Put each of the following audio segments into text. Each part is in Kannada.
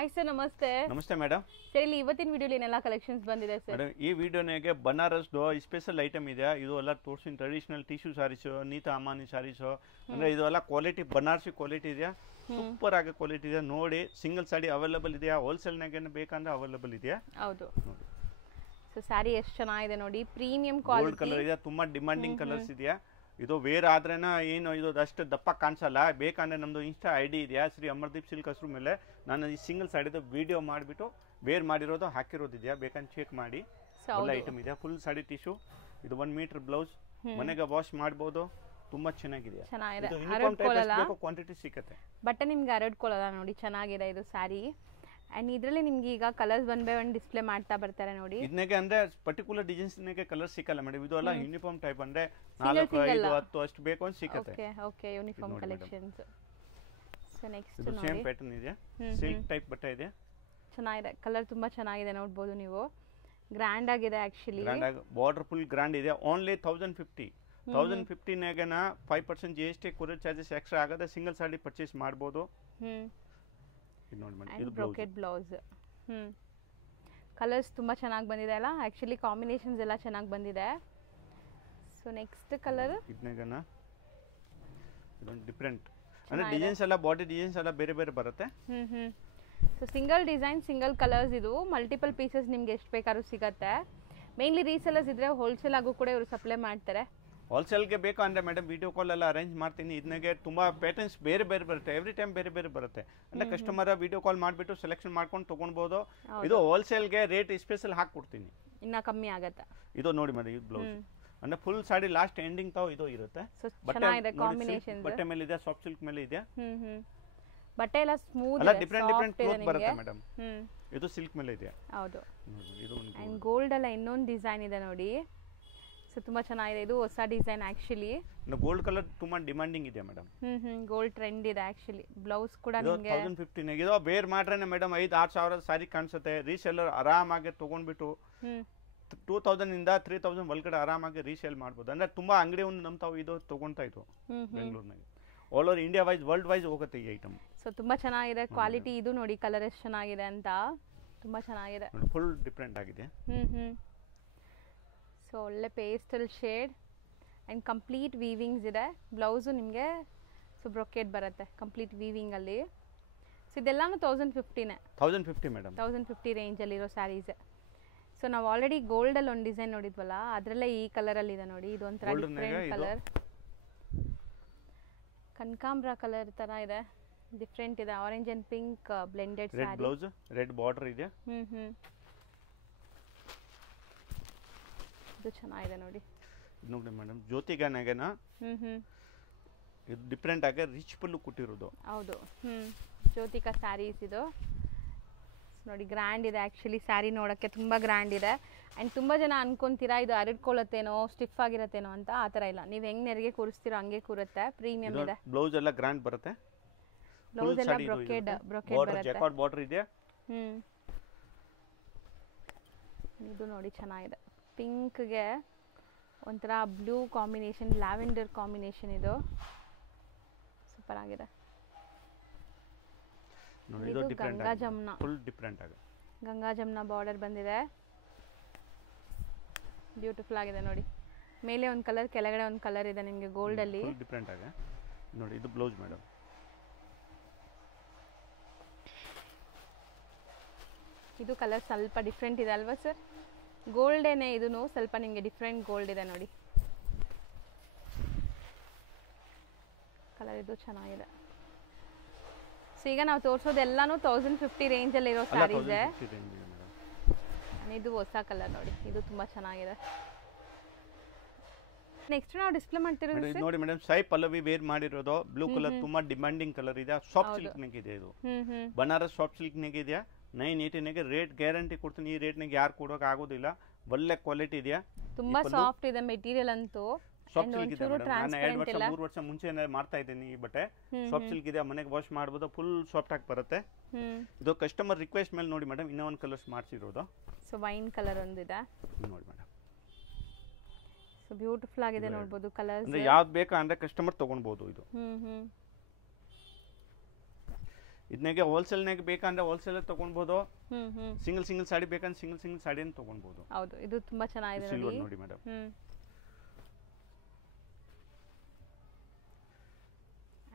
ಹಾಯ್ ಸರ್, ನಮಸ್ತೆ. ನಮಸ್ತೆ ಮೇಡಮ್. ಸರ್, ಇಲ್ಲಿ ಇವತ್ತಿನ ವಿಡಿಯೋಲಿ ಏನೆಲ್ಲ ಕಲೆಕ್ಷನ್ಸ್ ಬಂದಿದೆ ಸರ್? ಮೇಡಮ್, ಈ ವಿಡಿಯೋನಾಗೆ ಬನಾರಸ್ದು ಸ್ಪೆಷಲ್ ಐಟಮ್ ಇದೆ. ಇದು ಎಲ್ಲ ತೋರಿಸಿನ ಟ್ರೆಡಿಷನಲ್ ಟಿಶ್ಯೂ ಸಾರೀಸು, ನೀತಾ ಅಮಾನಿ ಸಾರೀಸು, ಅಂದರೆ ಇದು ಎಲ್ಲ ಕ್ವಾಲಿಟಿ ಬನಾರಸಿ ಕ್ವಾಲಿಟಿ ಇದೆಯಾ, ಸೂಪರ್ ಆಗಿ ಕ್ವಾಲಿಟಿ ಇದೆ. ನೋಡಿ, ಸಿಂಗಲ್ ಸಾಡಿ ಅವೈಲೇಬಲ್ ಇದೆಯಾ, ಹೋಲ್ಸೇಲ್ನಾಗೆ ಬೇಕಂದ್ರೆ ಅವೈಲೇಬಲ್ ಇದೆಯಾ? ಹೌದು. ಸೊ ಸ್ಯಾರಿ ಎಷ್ಟು ಚೆನ್ನಾಗಿದೆ ನೋಡಿ, ಪ್ರೀಮಿಯಂ ಕ್ವಾಲಿಟಿ. ಗೋಲ್ಡ್ ಕಲರ್ ಇದೆ, ತುಂಬಾ ಡಿಮಾಂಡಿಂಗ್ ಕಲರ್ಸ್ ಇದೆಯಾ. ಇದು ವೇರ್ ಆದ್ರೇನ ಏನು ಇದು ಅಷ್ಟು ದಪ್ಪ ಕಾಣಿಸಲ್ಲ. ಬೇಕಂದ್ರೆ ನಮ್ದು ಇನ್ಸ್ಟಾ ಐಡಿ ಇದೆಯಾ, ಶ್ರೀ ಅಮರ್ದೀಪ್ ಸಿಲ್ಕ್ ಹೆಸರು ಮೇಲೆ ನಾನು ಈ ಸಿಂಗಲ್ ಸಾಡಿದು ವಿಡಿಯೋ ಮಾಡಿಬಿಟ್ಟು ವೇರ್ ಮಾಡಿರೋದು ಹಾಕಿರೋದಿದೆಯಾ, ಬೇಕಂದ್ರೆ ಚೆಕ್ ಮಾಡಿ. ಒಳ್ಳೆ ಐಟಮ್ ಇದೆ, ಫುಲ್ ಸಾಡಿ ಟಿಶ್ಯೂ. ಇದು 1 ಮೀಟರ್ ಬ್ಲೌಸ್, ಮನೆಗೆ ವಾಶ್ ಮಾಡ್ಬೋದು. ತುಂಬಾ ಚೆನ್ನಾಗಿದೆ, ಕ್ವಾಂಟಿಟಿ ಸಿಕ್ಕತ್ತೆ. ಬಟ್ಟೆ ನಿಮ್ಗೆ ಹರಡ್ಕೊಳ್ಳಲ್ಲ ನೋಡಿ, ಚೆನ್ನಾಗಿದೆ ಇದು ಸ್ಯಾರಿ. ಅಂಡ್ ಇದರಲ್ಲಿ ನಿಮ್ಗೆ ಈಗ colours one by one display ಮಾಡ್ತಾ ಬರ್ತಾರೆ ನೋಡಿ. ಇದನ್ನೇ ಅಂದ್ರೆ ಪರ್ಟಿಕ್ಯುಲರ್ ಡಿಸೈನ್ಸ್ ಕಲರ್ ಸಿಕ್ಕಲ್ಲ ಮೇಡಮ್. ಇದು ಎಲ್ಲ ಯೂನಿಫಾರ್ಮ್ ಟೈಪ್, ಅಂದ್ರೆ 4, 5, 10 ಅಷ್ಟು ಬೇಕು ಅಂತ ಸಿಕ್ಕತ್ತೆ. Okay okay, uniform collections. So next ಇದು ಸೇಮ್ ಪ್ಯಾಟರ್ನ್ ಇದೆ, ಸಿಲ್ಕ್ ಟೈಪ್ ಬಟ್ಟೆ ಇದೆ. ಚೆನ್ನಾಗಿದೆ, ಕಲರ್ ತುಂಬಾ ಚೆನ್ನಾಗಿದೆ, ನೋಡಬಹುದು ನೀವು. ಗ್ರ್ಯಾಂಡ್ ಆಗಿದೆ ಆಕ್ಚುಲಿ. ಗ್ರ್ಯಾಂಡ್ ಆಗಿ ಬಾರ್ಡರ್ ಫುಲ್ ಗ್ರ್ಯಾಂಡ್ ಇದೆ. ಓನ್ಲಿ 1050. 1050 ನಾಗನ 5% GST ಕೊರಿಯರ್ ಚಾರ್ಜಸ್ ಎಕ್ಸ್ಟ್ರಾ ಆಗದೆ ಸಿಂಗಲ್ ಸಾಡಿ ಪರ್ಚೇಸ್ ಮಾಡಬಹುದು. ಇದು ನೋಡಿ ಮೇಡಮ್, ಇದು ಬ್ರೋಕೆಟ್ ಬ್ಲೌಸ್. ಕಲರ್ಸ್ ತುಂಬಾ ಚೆನ್ನಾಗಿ ಬಂದಿದೆ ಅಲ್ಲ, ಆಕ್ಚುಲಿ ಕಾಂಬಿನೇಷನ್ಸ್ ಎಲ್ಲ ಚೆನ್ನಾಗಿ ಬಂದಿದೆ. ಸೊ ನೆಕ್ಸ್ಟ್ ಕಲರ್ ಇದನ್ನ ಇದೊಂದು ಡಿಫರೆಂಟ್, ಅಂದ್ರೆ ಡಿಸೈನ್ಸ್ ಎಲ್ಲ ಬಾಡಿ ಡಿಸೈನ್ಸ್ ಎಲ್ಲ ಬೇರೆ ಬೇರೆ ಬರುತ್ತೆ. So single design single colours, ಇದು ಮಲ್ಟಿಪಲ್ ಪೀಸಸ್ ನಿಮ್ಗೆ ಎಷ್ಟು ಬೇಕಾದ್ರೂ ಸಿಗುತ್ತೆ. ಮೇನ್ಲಿ ರೀಸೆಲ್ಲರ್ಸ್ ಇದ್ರೆ ಹೋಲ್ಸೇಲ್ ಆಗು ಕೂಡ ಇವರು ಸಪ್ಲೈ ಮಾಡ್ತಾರೆ. ಹೋಲ್ಸೇಲ್ಗೆ ಬೇಕು ಅಂದ್ರೆ ಮೇಡಮ್ ವಿಡಿಯೋ ಕಾಲ್ ಎಲ್ಲ ಅರೇಂಜ್ ಮಾಡ್ತೀನಿ. ಇದನ್ನಾಗೆ ತುಂಬಾ ಪ್ಯಾಟರ್ನ್ಸ್ ಬೇರೆ ಬೇರೆ ಬರುತ್ತೆ, ಎವ್ರಿ ಟೈಮ್ ಬೇರೆ ಬೇರೆ ಬರುತ್ತೆ. ಅಂದ್ರೆ ಕಸ್ಟಮರ್ ವಿಡಿಯೋ ಕಾಲ್ ಮಾಡಿಬಿಟ್ಟು ಸೆಲೆಕ್ಷನ್ ಮಾಡ್ಕೊಂಡು ತಗೊಳ್ಬಹುದು. ಇದು ಹೋಲ್ಸೇಲ್ಗೆ ರೇಟ್ ಸ್ಪೆಷಲ್ ಹಾಕ್ಕೊಡ್ತೀನಿ, ಇನ್ನ ಕಮ್ಮಿ ಆಗತ್ತೆ. ಇದು ನೋಡಿ ಮೇಡಮ್, ಇದು ಬ್ಲೌಸ್ ಅಂದ್ರೆ ಫುಲ್ ಸಾಡಿ ಲಾಸ್ಟ್ ಎಂಡಿಂಗ್ ತಾವು ಇದು ಇರುತ್ತೆ. ಬಟ್ಟೆ ಮೇಲೆ ಇದೆ, ಸಾಫ್ಟ್ ಸಿಲ್ಕ್ ಮೇಲೆ ಇದೆ. ಬಟ್ಟೆ ಎಲ್ಲ ಸ್ಮೂತ್ ಅಲ್ಲ, ಡಿಫರೆಂಟ್ ಕ್ಲಾತ್ ಬರುತ್ತೆ ಮೇಡಮ್. ಇದು ಸಿಲ್ಕ್ ಮೇಲೆ ಇದೆ. ಹೌದು. ಇದು ಅಂಡ್ ಗೋಲ್ಡ್ ಅಲ್ಲ ಇನ್ನೊಂದು ಡಿಸೈನ್ ಇದೆ ನೋಡಿ. ಸೊ ತುಂಬಾ ಚೆನ್ನಾಗಿದೆ, ಇದು ಹೊಸ ಡಿಸೈನ್ ಆಕ್ಚುಲಿ. ಗೋಲ್ಡ್ ಕಲರ್ ತುಂಬಾ ಡಿಮಾಂಡಿಂಗ್ ಇದೆ ಮೇಡಮ್. ಗೋಲ್ಡ್ ಟ್ರೆಂಡ್ ಇದೆ ಆಕ್ಚುಲಿ. ಬ್ಲೌಸ್ ಕೂಡ ನಿಮಗೆ 1015 ಇದು ಬೇರ್ ಮಾಡ್ರೇನೆ ಮೇಡಮ್ 5-6 ಸಾವಿರ ಸಾರಿ ಕಾಣಿಸುತ್ತೆ. ರೀಸೇಲರ್ ಆರಾಮಾಗಿ ತಗೊಂಡ್ಬಿಟ್ಟು 2000 ಇಂದ 3000 ಒಳಗಡೆ ಆರಾಮಾಗಿ ರೀಸೇಲ್ ಮಾಡ್ಬೋದು. ಅಂದ್ರೆ ತುಂಬಾ ಅಂಗಡಿ ಒಂದು ನಮ್ತಾವು ಇದು ತಗೊಂತಾ ಇತ್ತು ಬೆಂಗಳೂರಿನಾಗ. All over India wise world wise ಹೋಗುತ್ತೆ ಈ ಐಟಮ್. ಸೊ ತುಂಬಾ ಚೆನ್ನಾಗಿದೆ ಕ್ವಾಲಿಟಿ. ಇದು ನೋಡಿ ಕಲರ್ ಎಷ್ಟು ಚೆನ್ನಾಗಿದೆ ಅಂತ, ತುಂಬಾ ಚೆನ್ನಾಗಿದೆ, ಫುಲ್ ಡಿಫರೆಂಟ್ ಆಗಿದೆ. ಸೊ ಒಳ್ಳೆ pastel shade and complete weavings ಇದೆ. ಬ್ಲೌಸು ನಿಮಗೆ ಸೊ ಬ್ರೊಕೇಟ್ ಬರುತ್ತೆ ಕಂಪ್ಲೀಟ್ ವೀವಿಂಗಲ್ಲಿ. ಸೊ ಇದೆಲ್ಲಾನು 1050 ಮೇಡಮ್, 1050 ರೇಂಜಲ್ಲಿರೋ ಸ್ಯಾರೀಸೆ. ಸೊ ನಾವು ಆಲ್ರೆಡಿ ಗೋಲ್ಡಲ್ಲಿ ಒಂದು ಡಿಸೈನ್ ನೋಡಿದ್ವಲ್ಲ, ಅದರಲ್ಲೇ ಈ ಕಲರಲ್ಲಿ ಇದೆ ನೋಡಿ. ಇದು ಒಂಥರ ಡಿಫ್ರೆಂಟ್ ಕಲರ್, ಕನಕಾಂಬ್ರ ಕಲರ್ ಥರ ಇದೆ, ಡಿಫ್ರೆಂಟ್ ಇದೆ. Orange and pink blended sari. Red blouse, red border ಇದೆ. ಇದು ಚೆನ್ನಾಗಿದೆ ನೋಡಿ. ನೋಡಿ ಮೇಡಮ್, ಜ್ಯೋತಿಗಾನಾಗೇನ ಇದು ಡಿಫರೆಂಟ್ ಆಗಿ ರಿಚ್ ಪಲ್ಲು ಕೊಟ್ಟಿರೋದು. ಹೌದು, ಜ್ಯೋತಿಕಾ ಸ್ಯಾರೀಸ್ ಇದು ನೋಡಿ. ಗ್ರ್ಯಾಂಡ್ ಇದೆ ಆ್ಯಕ್ಚುಲಿ ಸ್ಯಾರಿ, ನೋಡೋಕ್ಕೆ ತುಂಬ ಗ್ರ್ಯಾಂಡ್ ಇದೆ. ಆ್ಯಂಡ್ ತುಂಬ ಜನ ಅನ್ಕೊಂತೀರಾ ಇದು ಹರಡ್ಕೊಳ್ಳುತ್ತೇನೋ, ಸ್ಟಿಫ್ ಆಗಿರತ್ತೇನೋ ಅಂತ. ಆ ಥರ ಇಲ್ಲ, ನೀವು ಹೆಂಗೆ ನೆರಿಗೆ ಕೂರಿಸ್ತೀರೋ ಹಂಗೆ ಕೂರುತ್ತೆ. ಪ್ರೀಮಿಯಂ ಇದೆ. ಬ್ಲೌಸ್ ಎಲ್ಲ ಗ್ರ್ಯಾಂಡ್ ಬರುತ್ತೆ. ಬ್ಲೌಸ್ ಎಲ್ಲ ಬ್ರೊಕೇಡ್ ಬರುತ್ತೆ. ಜಾಕಾರ್ಡ್ ಬಾರ್ಡರ್ ಇದೆ. ಇದು ನೋಡಿ ಚೆನ್ನಾಗಿದೆ, ಪಿಂಕ್ಗೆ ಒಂಥರ ಬ್ಲೂ ಕಾಂಬಿನೇಷನ್, ಲ್ಯಾವೆಂಡರ್ ಕಾಂಬಿನೇಷನ್. ಇದು ಸೂಪರ್ ಆಗಿದೆ. ಇದು ಗಂಗಾ ಜಮ್ನ, ಫುಲ್ ಡಿಫರೆಂಟ್ ಆಗಿದೆ. ಗಂಗಾ ಜಮ್ನ ಬಾರ್ಡರ್ ಬಂದಿದೆ, ಬ್ಯೂಟಿಫುಲ್ ಆಗಿದೆ ನೋಡಿ. ಮೇಲೆ ಒಂದು ಕಲರ್, ಕೆಳಗಡೆ ಒಂದು ಕಲರ್ ಇದೆ ನಿಮಗೆ ಗೋಲ್ಡ್ ಅಲ್ಲಿ. ಡಿಫರೆಂಟ್ ಆಗಿದೆ ನೋಡಿ. ಇದು ಬ್ಲೌಸ್ ಮೇಡಮ್. ಇದು ಕಲರ್ ಸ್ವಲ್ಪ ಡಿಫ್ರೆಂಟ್ ಇದೆ ಅಲ್ವಾ ಸರ್? ಗೋಲ್ಡೇನೆ, ಇದೂ ಸ್ವಲ್ಪ ನಿಮಗೆ ಡಿಫ್ರೆಂಟ್ ಗೋಲ್ಡ್ ಇದೆ ನೋಡಿ. ಕಲರ್ ಇದು ಚೆನ್ನಾಗಿದೆ. ಸೊ ಈಗ ನಾವು ತೋರಿಸೋದೆಲ್ಲಾನು 1050 ರೇಂಜಲ್ಲಿ ಇರೋ ಸ್ಯಾರೀಸೇ. ಇದು ಹೊಸ ಕಲರ್ ನೋಡಿ, ಇದು ತುಂಬಾ ಚೆನ್ನಾಗಿದೆ. ನೆಕ್ಸ್ಟ್ ನಾವು ಡಿಸ್ಪ್ಲೇ ಮಾಡ್ತಿರೋದು ನೋಡಿ ಮೇಡಮ್, ಸಾಯಿ ಪಲ್ಲವಿ ವೇರ್ ಮಾಡಿರೋದು ಬ್ಲೂ ಕಲರ್, ತುಂಬಾ ಡಿಮಾಂಡಿಂಗ್ ಕಲರ್ ಇದೆ. ಸಾಫ್ಟ್ ಸಿಲ್ಕ್ ನಾಗ ಇದೆ, ಇದು ಬನಾರಸ್ ಸಾಫ್ಟ್ ಸಿಲ್ಕ್ ನಾಗ ಇದೆಯಾ. 980 ರೇಟ್ ಗ್ಯಾರಂಟಿ ಕೊಡ್ತೀನಿ. ಈ ರೇಟ್ನಾಗ ಯಾರು ಕೊಡೋಕೆ ಆಗೋದಿಲ್ಲ. ಒಳ್ಳೆ ಕ್ವಾಲಿಟಿ ಇದೆಯಾ, ತುಂಬಾ ಸಾಫ್ಟ್ ಇದೆ ಮೆಟೀರಿಯಲ್ ಅಂತೂ. ಸಾಫ್ಟ್ ಸಿಲ್ಕ್ ಇದೆ ಮೇಡಮ್. ನಾನು 2-3 ವರ್ಷ ಮುಂಚೆ ಮಾಡ್ತಾ ಇದ್ದೀನಿ ಈ ಬಟ್ಟೆ. ಸಾಫ್ಟ್ ಸಿಲ್ಕ್ ಇದೆ, ಮನೆಗೆ ವಾಶ್ ಮಾಡ್ಬೋದು, ಫುಲ್ ಸಾಫ್ಟ್ ಆಗಿ ಬರುತ್ತೆ. ಇದು ಕಸ್ಟಮರ್ ರಿಕ್ವೆಸ್ಟ್ ಮೇಲೆ ನೋಡಿ ಮೇಡಮ್, ಇನ್ನೂ ಒಂದು ಕಲರ್ಸ್ ಮಾಡಿಸಿರೋದು. ಸೊ ವೈನ್ ಕಲರ್ ಒಂದಿದೆ ನೋಡಿ ಮೇಡಮ್. ಸೊ ಬ್ಯೂಟಿಫುಲ್ ಆಗಿದೆ ನೋಡಬಹುದು ಕಲರ್ಸ್. ಅಂದ್ರೆ ಯಾವ್ದು ಬೇಕಾ ಅಂದ್ರೆ ಕಸ್ಟಮರ್ ತಗೊಳ್ಬಹುದು. ಇದು ಇದನ್ನೆಗೆ ಹೋಲ್ಸೇಲ್ನಾಗ ಬೇಕಂದ್ರೆ ಹೋಲ್ಸೇಲ್ ತಗೊಳ್ಬೋದು, ಹ್ಮ್ ಸಿಂಗಲ್ ಸಾಡಿ ಬೇಕಂದ್ರೆ ಸಿಂಗಲ್ ಸಾಡಿನ ತಗೊಳ್ಬೋದು. ಹೌದು, ಇದು ತುಂಬಾ ಚೆನ್ನಾಗಿದೆ ಸಿಲ್ವರ್ ನೋಡಿ. ನೋಡಿ ಮೇಡಮ್.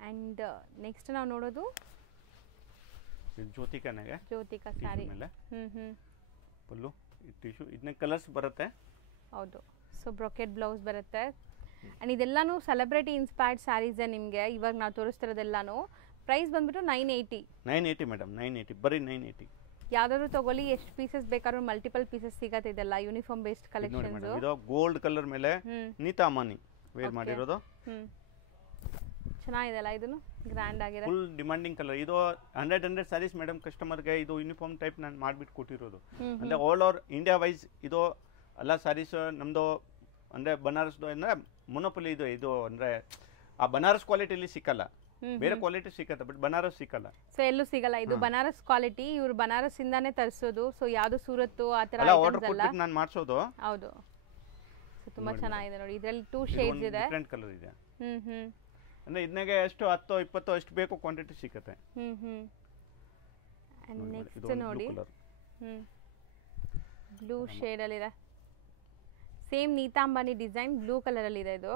ಅಂಡ್ ನೆಕ್ಸ್ಟ್ ನಾವು ನೋಡೋದು ಇದು ಜ್ಯೋತಿಕಾನಾಗೆ ಜ್ಯೋತಿಕಾ ಸ್ಯಾರಿ. ಮೇಲೆ ಹ್ಮ್ ಫುಲ್ಲು ಟಿಶ್ಯೂ. ಇದನ್ನ ಕಲರ್ಸ್ ಬರುತ್ತೆ. ಹೌದು, ಸೊ ಬ್ರೊಕೆಟ್ ಬ್ಲೌಸ್ ಬರುತ್ತೆ. ಆ್ಯಂಡ್ ಇದೆಲ್ಲಾನು ಸೆಲೆಬ್ರಿಟಿ ಇನ್ಸ್ಪೈರ್ಡ್ ಸ್ಯಾರೀಸೇ ನಿಮಗೆ ಇವಾಗ ನಾವು ತೋರಿಸ್ತಿರೋದೆಲ್ಲಾನು. ಪ್ರೈಸ್ ಬಂದ್ಬಿಟ್ಟು 980. 980 ಮೇಡಮ್, 980, ಬರೀ 980. ಯಾವ್ದಾದ್ರು ತಗೊಳ್ಳಿ, ಎಷ್ಟು ಪೀಸಸ್ ಬೇಕಾದ್ರೂ ಮಲ್ಟಿಪಲ್ ಪೀಸಸ್ ಸಿಗತ್ತೆ. ಇದೆಲ್ಲ ಯೂನಿಫಾರ್ಮ್ ಬೇಸ್ಡ್ ಕಲೆಕ್ಷನ್ಸ್. ಇದು ಗೋಲ್ಡ್ ಕಲರ್ ಮೇಲೆ ನೀತಾ ಅಮಾನಿ ವೇರ್ ಮಾಡಿರೋದು. ಚೆನ್ನಾಗಿದೆ ಅಲ್ಲ, ಇದನ್ನು ಗ್ರ್ಯಾಂಡ್ ಆಗಿದೆ. Full demanding colour. ಇದು 100 ಸ್ಯಾರೀಸ್ ಮೇಡಮ್ ಕಸ್ಟಮರ್ಗೆ ಇದು ಯೂನಿಫಾರ್ಮ್ ಟೈಪ್ ನಾನು ಮಾಡಿಬಿಟ್ಟು ಕೊಟ್ಟಿರೋದು. ಅಂದರೆ ಆಲ್ ಓವರ್ ಇಂಡಿಯಾ ವೈಸ್ ಇದು ಎಲ್ಲ ಸ್ಯಾರೀಸ್ ನಮ್ಮದು. ಅಂದರೆ ಬನಾರಸ್ದು ಅಂದರೆ ಮೊನೋಪಲಿ ಇದು ಅಂದರೆ ಆ ಬನಾರಸ್ ಕ್ವಾಲಿಟಿಲಿ ಸಿಕ್ಕಲ್ಲ, ಬೇರೆ ಕ್ವಾಲಿಟಿ ಸಿಕ್ಕತ್ತೆ, ಬಟ್ ಬನಾರಸ್ ಸಿಕ್ಕಲ್ಲ. ಸೊ ಎಲ್ಲೂ ಸಿಗಲ್ಲ. ಇದು ಬನಾರಸ್ ಕ್ವಾಲಿಟಿ, ಇವ್ರು ಬನಾರಸ್ ಇಂದಾನೆ ತರಿಸೋದು. ಸೊ ಯಾವುದು ಸೂರತ್ತು ಆ ತರ ಆರ್ಡರ್ ಕೊಟ್ಬಿಟ್ಟು ನಾನು ಮಾಡಿಸೋದು. ಹೌದು, ಸೊ ತುಂಬಾ ಚೆನ್ನಾಗಿದೆ ನೋಡಿ. ಇದರಲ್ಲಿ 2 ಶೇಡ್ಸ್ ಇದೆ, ಡಿಫರೆಂಟ್ ಕಲರ್ ಇದೆ. ಅಂದ್ರೆ ಇದನ್ನೆಗೆ ಎಷ್ಟು 10 20 ಎಷ್ಟು ಬೇಕು ಕ್ವಾಂಟಿಟಿ ಸಿಕ್ಕತ್ತೆ. ಅಂಡ್ ನೆಕ್ಸ್ಟ್ ನೋಡಿ ಬ್ಲೂ ಶೇಡ್ ಅಲ್ಲಿ ಇದೆ. ಸೇಮ್ ನೀತಾಂಬಾನಿ ಡಿಸೈನ್ ಬ್ಲೂ ಕಲರ್ ಅಲ್ಲಿ ಇದೆ ಇದು.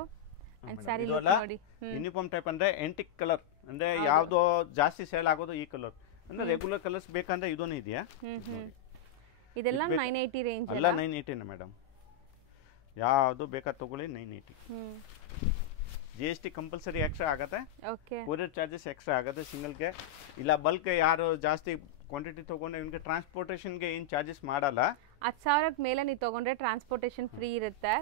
ಅಂಡ್ ಸ್ಯಾರಿ ಲುಕ್ ನೋಡಿ, ಯೂನಿಫಾರ್ಮ್ ಟೈಪ್ ಅಂದ್ರೆ ಎಂಟಿಕ್ ಕಲರ್. ಅಂದ್ರೆ ಯಾವ್ದು ಜಾಸ್ತಿ ಸೇಲ್ ಆಗೋದು ಈ ಕಲರ್. ಅಂದ್ರೆ ರೆಗ್ಯುಲರ್ ಕಲರ್ಸ್ ಬೇಕಂದ್ರೆ ಇದೊಂದು ಇದೆಯಾ. ಇದೆಲ್ಲ 980 ರೇಂಜ್ ಅಲ್ಲ, 980 ಮೇಡಮ್. ಯಾವುದು ಬೇಕಾದ ತಗೊಳ್ಳಿ, 980. GST ಕಂಪಲ್ಸರಿ ಎಕ್ಸ್ಟ್ರಾ ಆಗುತ್ತೆ. ಕೊರಿಯರ್ ಚಾರ್ಜಸ್ ಎಕ್ಸ್ಟ್ರಾ ಆಗುತ್ತೆ ಸಿಂಗಲ್ಗೆ. ಇಲ್ಲ ಬಲ್ಕ್ ಯಾರು ಜಾಸ್ತಿ ಕ್ವಾಂಟಿಟಿ ತಗೊಂಡ್ರೆ ಇವನಿಗೆ ಟ್ರಾನ್ಸ್ಪೋರ್ಟೇಷನ್ಗೆ ಏನು ಚಾರ್ಜಸ್ ಮಾಡಲ್ಲ. 10,000 ಮೇಲೆ ನೀವು ತಗೊಂಡ್ರೆ ಟ್ರಾನ್ಸ್ಪೋರ್ಟೇಷನ್ ಫ್ರೀ ಇರುತ್ತೆ.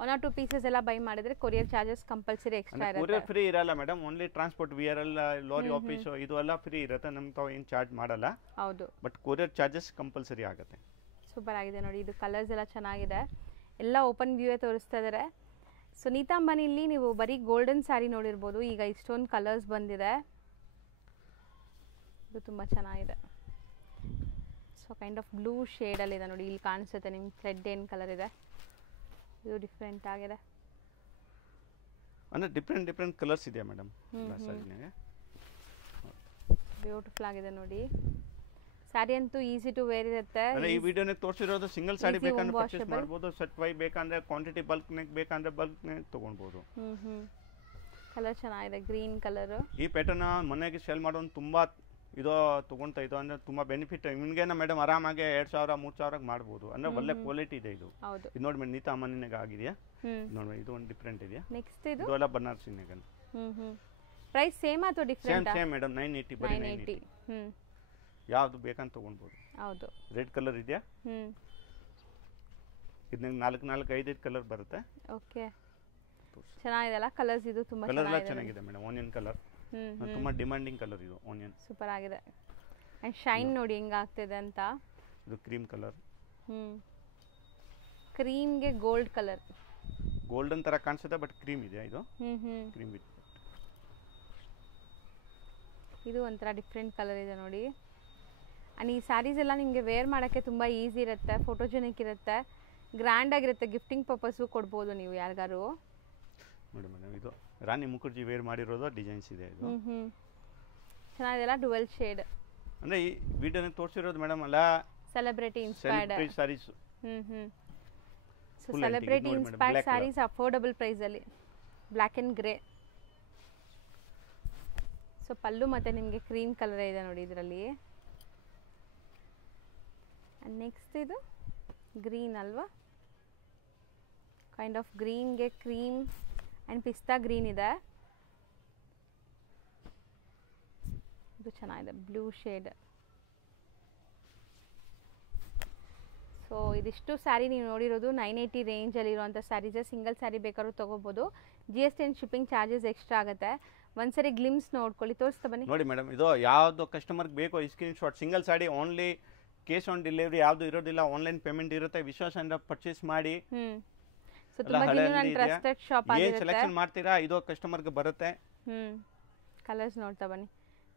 1 or 2 ಪೀಸಸ್ ಎಲ್ಲ ಬೈ ಮಾಡಿದ್ರೆ ಕೊರಿಯರ್ ಚಾರ್ಜಸ್ ಕಂಪಲ್ಸರಿ ಎಕ್ಸ್ಟ್ರಾ ಇರುತ್ತೆ. ಕೊರಿಯರ್ ಫ್ರೀ ಇರಲ್ಲ madam, only transport VRL lorry office ಇದು ಎಲ್ಲ ಫ್ರೀ ಇರುತ್ತೆ. ನಮ್ಗೆ ತಾವು ಏನು ಚಾರ್ಜ್ ಮಾಡಲ್ಲ. ಹೌದು, ಬಟ್ ಕೊರಿಯರ್ ಚಾರ್ಜಸ್ ಕಂಪಲ್ಸರಿ ಆಗುತ್ತೆ. ಸೂಪರ್ ಆಗಿದೆ ನೋಡಿ. ಇದು ಕಲರ್ಸ್ ಎಲ್ಲ ಚೆನ್ನಾಗಿದೆ, ಎಲ್ಲ ಓಪನ್ ವ್ಯೂವೇ ತೋರಿಸ್ತಾ ಇದ್ದಾರೆ. ಸೊ ನೀತಾಂಬಾನಿಲಿ ನೀವು ಬರೀ ಗೋಲ್ಡನ್ ಸ್ಯಾರಿ ನೋಡಿರ್ಬೋದು, ಈಗ ಇಷ್ಟೊಂದು ಕಲರ್ಸ್ ಬಂದಿದೆ. ಇದು ತುಂಬ ಚೆನ್ನಾಗಿದೆ. ಸೊ ಕೈಂಡ್ ಆಫ್ ಬ್ಲೂ ಶೇಡಲ್ಲಿದೆ ನೋಡಿ, ಇಲ್ಲಿ ಕಾಣಿಸುತ್ತೆ ನಿಮ್ಗೆ ಥ್ರೆಡ್ ಏನು ಕಲರ್ ಇದೆ. ಇದು ಡಿಫ್ರೆಂಟ್ ಆಗಿದೆ, ಅಂದರೆ ಡಿಫ್ರೆಂಟ್ ಕಲರ್ಸ್ ಇದೆ ಮೇಡಮ್. ಬ್ಯೂಟಿಫುಲ್ ಆಗಿದೆ ನೋಡಿ. ಸ್ಯಾರಿ ಅಂತೂ ಈಸಿ ಟು ವೇರ್ ಇರುತ್ತೆ. ಈ ವಿಡಿಯೋನಾಗ ತೋರಿಸಿರೋದು ಸಿಂಗಲ್ ಸ್ಯಾರಿ ಬೇಕಂದ್ರೆ ಪರ್ಚೇಸ್ ಮಾಡಬಹುದು. ಸೆಟ್ ವೈ ಬೇಕಂದ್ರೆ ಕ್ವಾಂಟಿಟಿ ಬಲ್ಕ್ನಾಗ ಬೇಕಂದ್ರೆ ಬಲ್ಕ್ನಾಗ ತಗೊಳ್ಬಹುದು. ಕಲರ್ ಚೆನ್ನಾಗಿದೆ, ಗ್ರೀನ್ ಕಲರ್. ಈ ಪ್ಯಾಟರ್ನ್ ಮನೆಗೆ ಸೇಲ್ ಮಾಡೋದು ತುಂಬಾ ಇದು ತಗೊಂತ ಇದು ಅಂದ್ರೆ ತುಂಬಾ ಬೆನಿಫಿಟ್ ಇವನಿಗೇನ ಮೇಡಮ್. ಆರಾಮಾಗಿ 2,000 3,000 ಮಾಡ್ಬೋದು. ಅಂದ್ರೆ ಒಳ್ಳೆ ಕ್ವಾಲಿಟಿ ಇದೆ ಇದು. ಇದು ನೋಡಿ ಮೇಡಮ್, ನೀತಾ ಅಮಾನಿನಾಗ ಆಗಿದೆಯಾ ನೋಡಿ. ಇದು ಒಂದು ಡಿಫ್ರೆಂಟ್ ಇದೆಯಾ. ನೆಕ್ಸ್ಟ್ ಇದು ಎಲ್ಲ ಬನಾರಸಿನಾಗ. ಪ್ರೈಸ್ ಸೇಮ್ ಅಥವಾ ಡಿಫರೆಂಟ್? ಸೇಮ್ ಮೇಡಮ್, 980 ಬರೀ 980. ಯಾವುದು ಬೇಕಂತ ತಗೊಳ್ಬೋದು. ಹೌದು, ರೆಡ್ ಕಲರ್ ಇದೆಯಾ. ಇದನ್ನ 4-5 ಕಲರ್ ಬರುತ್ತೆ. ಓಕೆ, ಚೆನ್ನಾಗಿದೆ ಅಲ್ಲ ಕಲರ್ಸ್. ಇದು ತುಂಬಾ ಚೆನ್ನಾಗಿದೆ ಮೇಡಮ್. ಆನಿಯನ್ ಕಲರ್ ತುಂಬಾ ಡಿಮಾಂಡಿಂಗ್ ಕಲರ್ ಇದು. ಆನಿಯನ್ ಸೂಪರ್ ಆಗಿದೆ. ಅಂಡ್ ಶೈನ್ ನೋಡಿ ಹೆಂಗ ಆಗ್ತಿದೆ ಅಂತ. ಇದು ಕ್ರೀಮ್ ಕಲರ್. ಕ್ರೀಮ್ಗೆ ಗೋಲ್ಡ್ ಕಲರ್. ಗೋಲ್ಡನ್ ತರ ಕಾಣಿಸುತ್ತೆ, ಬಟ್ ಕ್ರೀಮ್ ಇದೆ ಇದು. ಕ್ರೀಮ್ ಇದೆ. ಇದು ಒಂಥರ ಡಿಫ್ರೆಂಟ್ ಕಲರ್ ಇದೆ ನೋಡಿ. ಅಂಡ್ ಈ ಸ್ಯಾರೀಸ್ ಎಲ್ಲ ನಿಮಗೆ ವೇರ್ ಮಾಡೋಕ್ಕೆ ತುಂಬ ಈಸಿ ಇರುತ್ತೆ, ಫೋಟೋಜೆನಿಕ್ ಇರುತ್ತೆ, ಗ್ರ್ಯಾಂಡ್ ಆಗಿರುತ್ತೆ. ಗಿಫ್ಟಿಂಗ್ ಪರ್ಪಸ್ಸು ಕೊಡ್ಬೋದು ನೀವು ಯಾರಿಗಾರು. ನೋಡಿ ಮೇಡಮ್, ಇದು ರಾಣಿ ಮುಖರ್ಜಿ ವೇರ್ ಮಾಡಿರೋದು ಡಿಸೈನ್ಸ್ ಇದೆ ಇದು. ಚೆನ್ನಾಗಿದೆಲ್ಲ, ಡುವೆಲ್ ಶೇಡ್. ಅಂದರೆ ಈ ವಿಡಿಯೋನ ತೋರಿಸಿರೋದು ಮೇಡಮ್ ಅಲ್ಲ celebrity inspired saris. So celebrity inspired saris affordable ಪ್ರೈಸಲ್ಲಿ, black and grey. So pallu ಮತ್ತು ನಿಮಗೆ ಕ್ರೀಮ್ ಕಲರ್ ಇದೆ ನೋಡಿ ಇದರಲ್ಲಿ. ಆ್ಯಂಡ್ ನೆಕ್ಸ್ಟ್ ಇದು ಗ್ರೀನ್ ಅಲ್ವಾ, ಕೈಂಡ್ ಆಫ್ ಗ್ರೀನ್ಗೆ ಕ್ರೀಮ್ ಆ್ಯಂಡ್ ಪಿಸ್ತಾ ಗ್ರೀನ್ ಇದೆ. ಇದು ಚೆನ್ನಾಗಿದೆ, ಬ್ಲೂ ಶೇಡ್. ಸೊ ಇದಿಷ್ಟು ಸ್ಯಾರಿ ನೀವು ನೋಡಿರೋದು 980 ರೇಂಜಲ್ಲಿರುವಂಥ ಸ್ಯಾರೀಸೇ. ಸಿಂಗಲ್ ಸ್ಯಾರಿ ಬೇಕಾದ್ರೂ ತೊಗೋಬೋದು. GST and shipping charges extra ಆಗುತ್ತೆ. ಒಂದ್ಸರಿ ಗ್ಲಿಮ್ಸ್ ನೋಡ್ಕೊಳ್ಳಿ, ತೋರಿಸ್ತಾ ಬನ್ನಿ. ನೋಡಿ ಮೇಡಮ್, ಇದು ಯಾವುದು ಕಸ್ಟಮರ್ಗೆ ಬೇಕೋ screenshot. Single saree only cash on delivery ಯಾವುದು ಇರೋದಿಲ್ಲ, ಆನ್ಲೈನ್ ಪೇಮೆಂಟ್ ಇರುತ್ತೆ. ವಿಶ್ವಾಸದಿಂದ ಪರ್ಚೇಸ್ ಮಾಡಿ. ಸೊ ತುಂಬಾ ಜೆನ್ಯೂನ್ ಟ್ರಸ್ಟೆಡ್ ಶಾಪ್ ಆಗಿರುತ್ತೆ. ಸೆಲೆಕ್ಷನ್ ಮಾಡ್ತೀರಾ, ಇದು ಕಸ್ಟಮರ್ ಗೆ ಬರುತ್ತೆ. ಕಲರ್ಸ್ ನೋಡ್ತಾ ಬನ್ನಿ.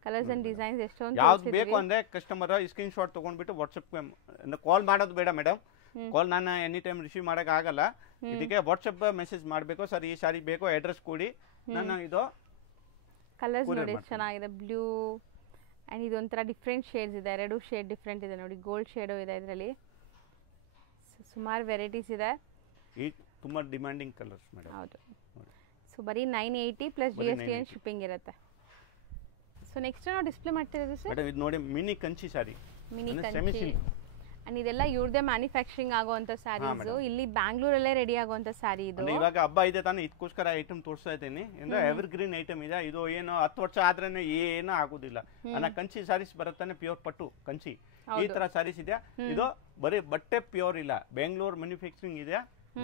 ಕಲರ್ಸ್ ಅಂಡ್ ಡಿಸೈನ್ಸ್ ಎಷ್ಟೊಂದು ಯಾವ್ದು ಬೇಕು ಅಂದ್ರೆ ಕಸ್ಟಮರ್ ಸ್ಕ್ರೀನ್ ಶಾಟ್ ತಗೊಂಡ್ಬಿಟ್ಟು ವಾಟ್ಸ್ಆಪ್ ಕಾಲ್ ಮಾಡೋದು ಬೇಡ ಮೇಡಮ್. ಕಾಲ್ ನಾನು ಎನಿ ಟೈಮ್ ರಿಸೀವ್ ಮಾಡಕ್ ಆಗಲ್ಲ. ಇದಕ್ಕೆ ವಾಟ್ಸ್ಆಪ್ ಮೆಸೇಜ್ ಮಾಡಬೇಕು, ಸರ್ ಈ ಸಾರಿ ಬೇಕು, ಅಡ್ರೆಸ್ ಕೊಡಿ, ನಾನು ಇದು. ಕಲರ್ಸ್ ನೋಡಿ ಚೆನ್ನಾಗಿದೆ, ಬ್ಲೂ ಆ್ಯಂಡ್ ಇದೊಂಥರ ಡಿಫ್ರೆಂಟ್ ಶೇಡ್ಸ್ ಇದೆ, 2 ಶೇಡ್ ಡಿಫ್ರೆಂಟ್ ಇದೆ ನೋಡಿ, ಗೋಲ್ಡ್ ಶೇಡು ಇದೆ ಇದರಲ್ಲಿ. ಸುಮಾರು ವೆರೈಟೀಸ್ ಇದೆ. ಈ ತುಂಬ ಡಿಮ್ಯಾಂಡಿಂಗ್ ಕಲರ್ಸ್ ಮೇಡಮ್. ಹೌದು. ಸೊ ಬರೀ 980 ಪ್ಲಸ್ GST ಆ್ಯಂಡ್ ಶಿಪ್ಪಿಂಗ್ ಇರುತ್ತೆ. ಸೊ ನೆಕ್ಸ್ಟ್ ನಾವು ಡಿಸ್ಪ್ಲೇ ಮಾಡ್ತಿರೋದು ಸರ್ ಮೇಡಮ್ ಇದು ನೋಡಿ mini Kanchi sorry, mini Kanchi. And ಇದೆಲ್ಲ ಇವ್ರದೇ ಮ್ಯಾನುಫ್ಯಾಕ್ಚರಿಂಗ್ ಆಗುವಂಥ ಸ್ಯಾರೀಸು, ಇಲ್ಲಿ ಬ್ಯಾಂಗ್ಳೂರಲ್ಲೇ ರೆಡಿ ಆಗುವಂಥ ಸ್ಯಾರಿ ಇದು. ಇವಾಗ ಹಬ್ಬ ಇದೆ ತಾನೇ, ಇದಕ್ಕೋಸ್ಕರ ಐಟಮ್ ತೋರಿಸ್ತಾ ಇದ್ದೀನಿ. ಅಂದ್ರೆ ಎವರ್ ಗ್ರೀನ್ ಐಟಮ್ ಇದೆ ಇದು. ಏನು 10 ವರ್ಷ ಆದ್ರೇನೆ ಏನೂ ಆಗೋದಿಲ್ಲ. ಕಂಚಿ ಸಾರೀಸ್ ಬರುತ್ತಾನೆ, ಪ್ಯೂರ್ ಪಟ್ಟು ಕಂಚಿ ಈ ತರ ಸಾರೀಸ್ ಇದೆ. ಇದು ಬರೀ ಬಟ್ಟೆ ಪ್ಯೂರ್ ಇಲ್ಲ, ಬೆಂಗಳೂರು ಮ್ಯಾನುಫ್ಯಾಕ್ಚರಿಂಗ್ ಇದೆ,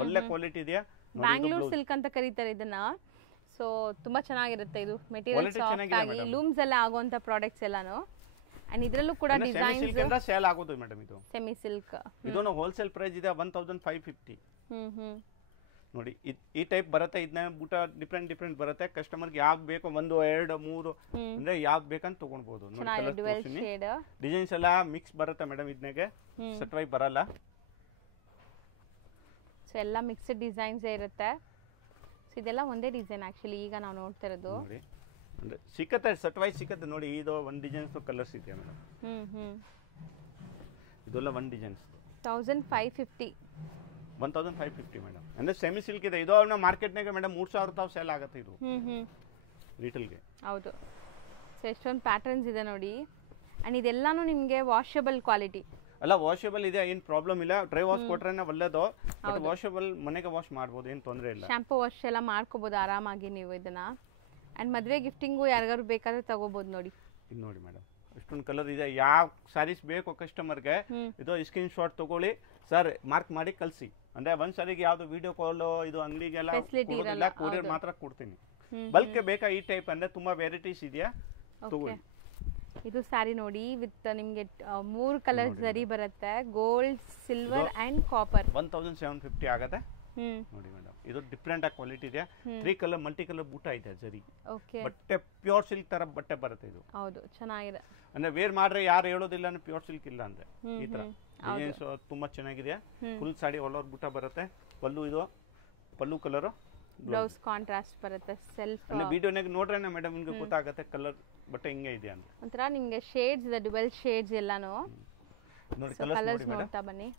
ಒಳ್ಳೆ ಕ್ವಾಲಿಟಿ ಇದೆ. ಬ್ಯಾಂಗ್ಳೂರ್ ಸಿಲ್ಕ್ ಅಂತ ಕರೀತಾರೆ ಇದನ್ನ. ಸೊ ತುಂಬಾ ಚೆನ್ನಾಗಿರುತ್ತೆ ಇದು ಮೆಟೀರಿಯಲ್, ಸಾಫ್ಟ್ ಆಗಿ ಲೂಮ್ಸ್ ಎಲ್ಲ ಆಗುವಂತ ಪ್ರಾಡಕ್ಟ್ಸ್ ಎಲ್ಲಾನು. ಅಂಡ್ ಇದರಲ್ಲೂ ಕೂಡ ಡಿಸೈನ್ಸ್ ಎಲ್ಲ ಸೇಲ್ ಆಗೋದು ಮೇಡಮ್. ಇದು ಸೆಮಿ ಸಿಲ್ಕ್, ಇದೊಂದು ಹೋಲ್ಸೇಲ್ ಪ್ರೈಸ್ ಇದೆ 1550. ನೋಡಿ ಈ ಟೈಪ್ ಬರುತ್ತೆ. ಇದನ್ನ ಬೂಟ ಡಿಫ್ರೆಂಟ್ ಬರುತ್ತೆ. ಕಸ್ಟಮರ್ಗೆ ಯಾವ್ದು ಬೇಕೋ 1 2 3 ಅಂದ್ರೆ ಯಾವ್ದು ಬೇಕಂತ ತಗೊಳ್ಬಹುದು. ಡಿಸೈನ್ಸ್ ಎಲ್ಲ ಮಿಕ್ಸ್ ಬರುತ್ತೆ ಮೇಡಮ್, ಇದನ್ನೆಗೆ ಸೆಟ್ ವೈ ಬರಲ್ಲ. ಸೊ ಎಲ್ಲ ಮಿಕ್ಸ್ಡ್ ಡಿಸೈನ್ಸ್ ಇರುತ್ತೆ. ಸೊ ಇದೆಲ್ಲ ಒಂದೇ ಡಿಸೈನ್ ಆಕ್ಚುಲಿ ಈಗ ನಾವು ನೋಡ್ತಿರೋದು. ನೋಡಿ ಅಂದ್ರೆ ಸಿಕ್ಕತ್ತೆ, ಸೆಟ್ ವೈ ಸಿಕ್ಕತ್ತೆ ನೋಡಿ. ಇದು ಒಂದು ಡಿಸೈನ್ಸ್ ಕಲರ್ಸ್ ಇದೆ ಮೇಡಮ್. ಇದೆಲ್ಲ ಒಂದು ಡಿಸೈನ್ಸ್ 1550 ಮೇಡಮ್. ಅಂದ್ರೆ ಸೆಮಿ ಸಿಲ್ಕ್ ಇದೆ ಇದು. ಮಾರ್ಕೆಟ್ನಾಗ ಮೇಡಮ್ 3000 ರೂಪಾಯಿ ಸೇಲ್ ಆಗುತ್ತೆ ಇದು ರೀಟೇಲ್ಗೆ. ಹೌದು. ಸೊ ಎಷ್ಟೊಂದು ಪ್ಯಾಟರ್ನ್ಸ್ ಇದೆ ನೋಡಿ. ಅಂಡ್ ಇದೆಲ್ಲಾನು ನಿಮಗೆ ವಾಷಬಲ್ ಕ್ವಾಲಿಟಿ ಅಲ್ಲ, ವಾಷಬಲ್ ಇದೆ, ಏನು ಪ್ರಾಬ್ಲಮ್ ಇಲ್ಲ. ಡ್ರೈ ವಾಶ್ ಕೊಟ್ರೇನೆ ಒಳ್ಳೇದು, ಬಟ್ ವಾಷಬಲ್ ಮನೆಗೆ ವಾಶ್ ಮಾಡ್ಬೋದು, ಏನು ತೊಂದರೆ ಇಲ್ಲ. ಶಾಂಪೂ ವಾಶ್ ಎಲ್ಲ ಮಾಡ್ಕೋಬಹುದು ಆರಾಮಾಗಿ ನೀವು ಇದನ್ನ. ಅಂಡ್ ಮದುವೆ ಗಿಫ್ಟಿಂಗು ಯಾರಿಗಾರು ಬೇಕಾದ್ರೆ ತಗೋಬಹುದು ನೋಡಿ. ಇದು ನೋಡಿ ಮೇಡಮ್, ಇಷ್ಟೊಂದು ಕಲರ್ ಇದೆ. ಯಾವ ಸಾರೀಸ್ ಬೇಕು ಕಸ್ಟಮರ್ಗೆ ಇದು ಸ್ಕ್ರೀನ್ ಶಾಟ್ ತಗೊಳ್ಳಿ ಸರ್, ಮಾರ್ಕ್ ಮಾಡಿ ಕಳಿಸಿ. ಅಂದ್ರೆ ಒಂದ್ ಸಾರಿಗೆ ಯಾವ್ದು ವಿಡಿಯೋ ಕಾಲ್ ಇದು ಅಂಗಡಿಗೆಲ್ಲ ಕೊಡೋದಿಲ್ಲ, ಕೊರಿಯರ್ ಮಾತ್ರ ಕೊಡ್ತೀನಿ. ಬಲ್ಕ್ ಬೇಕಾ ಈ ಟೈಪ್ ಅಂದ್ರೆ ತುಂಬಾ ವೆರೈಟೀಸ್ ಇದೆಯಾ, ತಗೊಳ್ಳಿ. ಇದು ಸ್ಯಾರಿ ನೋಡಿ ವಿತ್ ನಿಮಗೆ 3 ಕಲರ್ ಜರಿ ಬರುತ್ತೆ, ಗೋಲ್ಡ್, ಸಿಲ್ವರ್ ಅಂಡ್ ಕಾಪರ್. 1750 ಆಗುತ್ತೆ ನೋಡಿ ಮೇಡಮ್. ಇದು ಡಿಫ್ರೆಂಟ್ ಆಗಿ ಕ್ವಾಲಿಟಿ ಇದೆ. 3 ಕಲರ್ ಮಲ್ಟಿ ಕಲರ್ ಬೂಟ ಇದೆ ಜರಿ. ಬಟ್ಟೆ ಪ್ಯೂರ್ ಸಿಲ್ಕ್ ತರ ಬಟ್ಟೆ ಬರುತ್ತೆ ಇದು. ಹೌದು, ಚೆನ್ನಾಗಿದೆ. ಅಂದ್ರೆ ವೇರ್ ಮಾಡ್ರೆ ಯಾರು ಹೇಳೋದಿಲ್ಲ ಪ್ಯೂರ್ ಸಿಲ್ಕ್ ಇಲ್ಲ ಅಂದ್ರೆ. ಈ ತರ ಡಿಸೈನ್ಸ್ ತುಂಬಾ ಚೆನ್ನಾಗಿದೆ. ಫುಲ್ ಸಾಡಿ ಒಳ್ಳೋರ್ ಬೂಟ ಬರುತ್ತೆ. ಪಲ್ಲು ಕಲರ್, ಬ್ಲೌಸ್ ಕಾಂಟ್ರಾಸ್ಟ್ ಬರುತ್ತೆ. ಸೆಲ್ಫ್ ವಿಡಿಯೋನಾಗ ನೋಡ್ರೇನೆ ಮೇಡಮ್ ನಿಮ್ಗೆ ಗೊತ್ತಾಗುತ್ತೆ ಕಲರ್ ಬಟ್ಟೆ ಹಿಂಗೆ ಇದೆ ಅಂತ. ಒಂಥರ ನಿಮ್ಗೆ ಶೇಡ್ಸ್ ಇದೆ, ಡ್ಯುಯಲ್ ಶೇಡ್ಸ್ ಎಲ್ಲಾನು ನೋಡಿ. ಕಲರ್ಸ್ ನೋಡ್ತಾ ಬನ್ನಿ.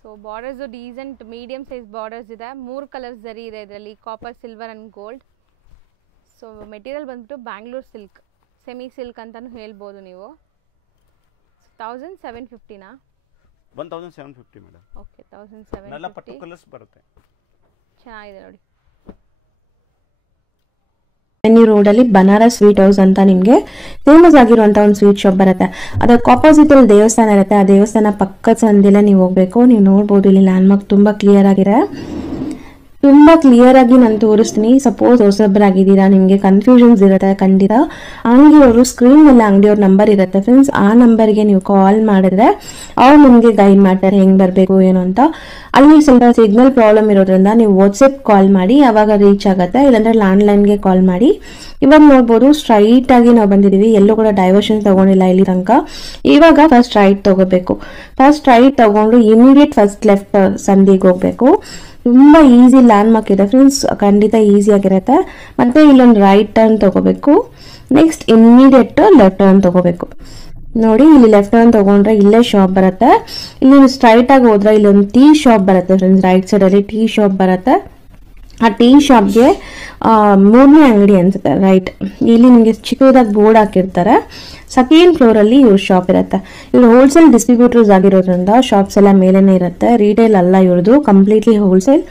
So borders decent medium size borders ಇದೆ. 3 ಕಲರ್ಸ್ ಜರಿ ಇದೆ ಇದರಲ್ಲಿ, copper, silver and gold. So material ಬಂದ್ಬಿಟ್ಟು ಬ್ಯಾಂಗ್ಳೂರ್ ಸಿಲ್ಕ್, ಸೆಮಿ ಸಿಲ್ಕ್ ಅಂತಾನು ಹೇಳ್ಬೋದು ನೀವು. 1750ನಾ? 1750 ಮೇಡಮ್. ಓಕೆ, 1750. ಎಲ್ಲ ಪಟ್ಟು ಕಲರ್ಸ್ ಬರುತ್ತೆ. ಚೆನ್ನಾಗಿದೆ ನೋಡಿ. ರೋಡ್ ಅಲ್ಲಿ ಬನಾರಸ್ ಸ್ವೀಟ್ ಹೌಸ್ ಅಂತ ನಿಮ್ಗೆ ಫೇಮಸ್ ಆಗಿರುವಂತ ಒಂದು ಸ್ವೀಟ್ ಶಾಪ್ ಬರುತ್ತೆ. ಅದಕ್ಕೆ ಆಪೋಸಿಟ್ ಅಲ್ಲಿ ದೇವಸ್ಥಾನ ಇರುತ್ತೆ. ಆ ದೇವಸ್ಥಾನ ಪಕ್ಕದ ಸಂದಿಲ್ಲ ನೀವು ಹೋಗ್ಬೇಕು. ನೀವು ನೋಡ್ಬೋದು ಇಲ್ಲಿ ಲ್ಯಾಂಡ್ ಮಾರ್ಕ್ ತುಂಬಾ ಕ್ಲಿಯರ್ ಆಗಿದೆ. ತುಂಬಾ ಕ್ಲಿಯರ್ ಆಗಿ ನಾನು ತೋರಿಸ್ತೀನಿ. ಸಪೋಸ್ ಹೊಸಬ್ರಾಗಿದ್ದೀರಾ, ನಿಮಗೆ ಕನ್ಫ್ಯೂಷನ್ಸ್ ಇರುತ್ತೆ ಖಂಡಿತ. ಅಂಗಡಿಯವರು ಸ್ಕ್ರೀನ್ ಮೇಲೆ ಅಂಗಡಿಯವ್ರ ನಂಬರ್ ಇರುತ್ತೆ ಫ್ರೆಂಡ್ಸ್, ಆ ನಂಬರ್ಗೆ ನೀವು ಕಾಲ್ ಮಾಡಿದ್ರೆ ಅವ್ರು ನಿಮಗೆ ಗೈಡ್ ಮಾಡ್ತಾರೆ ಹೆಂಗ್ ಬರಬೇಕು ಏನು ಅಂತ. ಅಲ್ಲಿ ಸ್ವಲ್ಪ ಸಿಗ್ನಲ್ ಪ್ರಾಬ್ಲಮ್ ಇರೋದ್ರಿಂದ ನೀವು ವಾಟ್ಸಪ್ ಕಾಲ್ ಮಾಡಿ, ಅವಾಗ ರೀಚ್ ಆಗುತ್ತೆ. ಇಲ್ಲಾಂದ್ರೆ ಲ್ಯಾಂಡ್ಲೈನ್ಗೆ ಕಾಲ್ ಮಾಡಿ. ಇವಾಗ ನೋಡ್ಬೋದು ಸ್ಟ್ರೈಟ್ ಆಗಿ ನಾವು ಬಂದಿದ್ದೀವಿ, ಎಲ್ಲೂ ಕೂಡ ಡೈವರ್ಷನ್ ತಗೊಂಡಿಲ್ಲ ಇಲ್ಲಿ ತನಕ. ಇವಾಗ ಫಸ್ಟ್ ರೈಟ್ ತಗೋಬೇಕು. ಫಸ್ಟ್ ರೈಟ್ ತಗೊಂಡು ಇಮಿಡಿಯೇಟ್ ಫಸ್ಟ್ ಲೆಫ್ಟ್ ಸಂದಿಗೆ ಹೋಗ್ಬೇಕು. ತುಂಬಾ ಈಸಿ ಲ್ಯಾಂಡ್ ಮಾರ್ಕ್ ಇದೆ ಫ್ರೆಂಡ್ಸ್, ಖಂಡಿತ ಈಸಿ ಆಗಿರುತ್ತೆ. ಮತ್ತೆ ಇಲ್ಲೊಂದು ರೈಟ್ ಟರ್ನ್ ತಗೋಬೇಕು. ನೆಕ್ಸ್ಟ್ ಇಮಿಡಿಯೇಟ್ ಲೆಫ್ಟ್ ಟರ್ನ್ ತಗೋಬೇಕು. ನೋಡಿ ಇಲ್ಲಿ ಲೆಫ್ಟ್ ಟರ್ನ್ ತಗೊಂಡ್ರೆ ಇಲ್ಲೇ ಶಾಪ್ ಬರುತ್ತೆ. ಇಲ್ಲಿ ಸ್ಟ್ರೈಟ್ ಆಗಿ ಹೋದ್ರೆ ಇಲ್ಲೊಂದು ಟೀ ಶಾಪ್ ಬರುತ್ತೆ ಫ್ರೆಂಡ್ಸ್, ರೈಟ್ ಸೈಡ್ ಅಲ್ಲಿ ಟೀ ಶಾಪ್ ಬರುತ್ತೆ. ಆ ಟೀ ಶಾಪ್ಗೆ 3ನೇ ಅಂಗಡಿ ಅನ್ಸುತ್ತೆ ರೈಟ್. ಇಲ್ಲಿ ನಿಮಗೆ ಚಿಕ್ಕದಾಗಿ ಬೋರ್ಡ್ ಹಾಕಿರ್ತಾರೆ. ಸೆಕೆಂಡ್ ಫ್ಲೋರ್ ಅಲ್ಲಿ ಇವ್ರ ಶಾಪ್ ಇರುತ್ತೆ. ಇವ್ರು ಹೋಲ್ಸೇಲ್ ಡಿಸ್ಟ್ರಿಬ್ಯೂಟರ್ಸ್ ಆಗಿರೋದ್ರಿಂದ ಶಾಪ್ಸ್ ಎಲ್ಲ ಮೇಲೇನೆ ಇರುತ್ತೆ. ರಿಟೇಲ್ ಅಲ್ಲ ಇವ್ರದ್ದು, ಕಂಪ್ಲೀಟ್ಲಿ ಹೋಲ್ಸೇಲ್.